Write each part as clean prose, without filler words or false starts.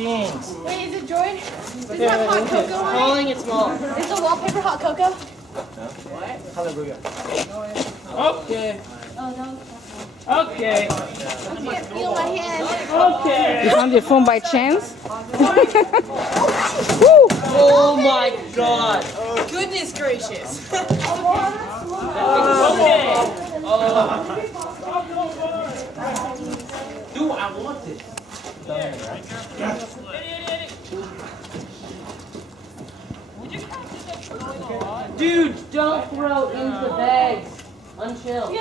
stinks. Wait, is it Jordan? Does it have hot cocoa on it? Calling it small. Is the wallpaper hot cocoa? Okay. Oh, no. Okay. I can't feel my hand. Okay. You found your phone by chance? Oh my God. Goodness gracious. Okay. Dude, I want it. Dude, don't throw into the bags. Unchill. I'm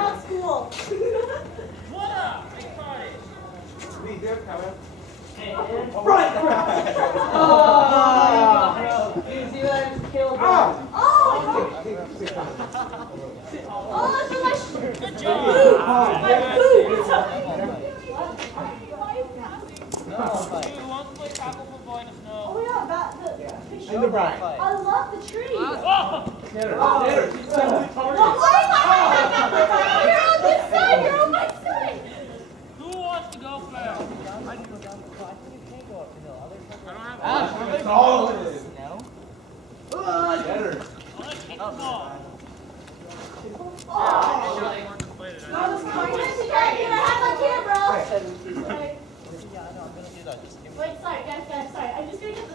at school. What up? I caught it. Oh! You see what I just killed? Oh, that's my Good job. my food. Who wants to play tackle for boy to snow? Oh yeah, about the In the brine. I love the tree. Oh! Get her. Why am You're on this side. You're on my side. Who wants to go first? All of it. Get her. Let's hit the ball. I was trying to get I have my camera. Wait, sorry, guys, sorry. I'm just gonna get the.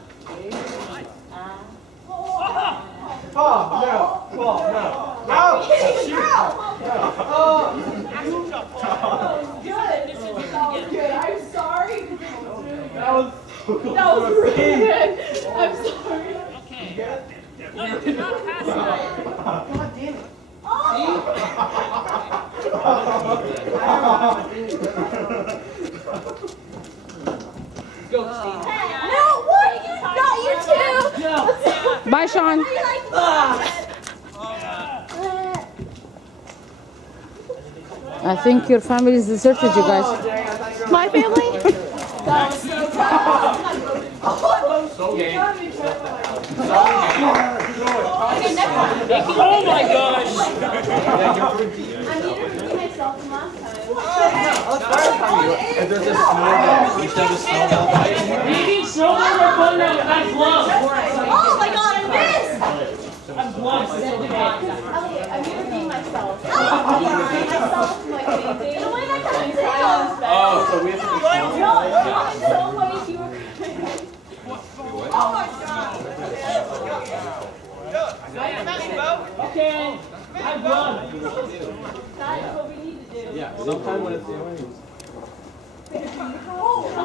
Oh, no. Oh, no. No. Good. I'm sorry. That was really good. I'm sorry. Okay. No, you're not passing it. God damn it. Go, Steve. No, what? Not you too. Go. Bye, Sean. I think your family is deserted, you guys. My family? So gay. Okay, next one. Oh my gosh! I need to repeat myself from last time. If there's a snowball, you should have a snowball fight. Maybe shoulders are fun now. I'm gloves. Oh my god, I missed! I'm gloves. It's okay. Elliot, I'm gonna repeat myself. I'm gonna repeat myself like anything. The way that kind of sounds better. Oh, so we have to do No, in some ways you were crazy. Oh my god! Okay. I'm done. That is what we need to do. Yeah, sometime when it's the orange. Oh,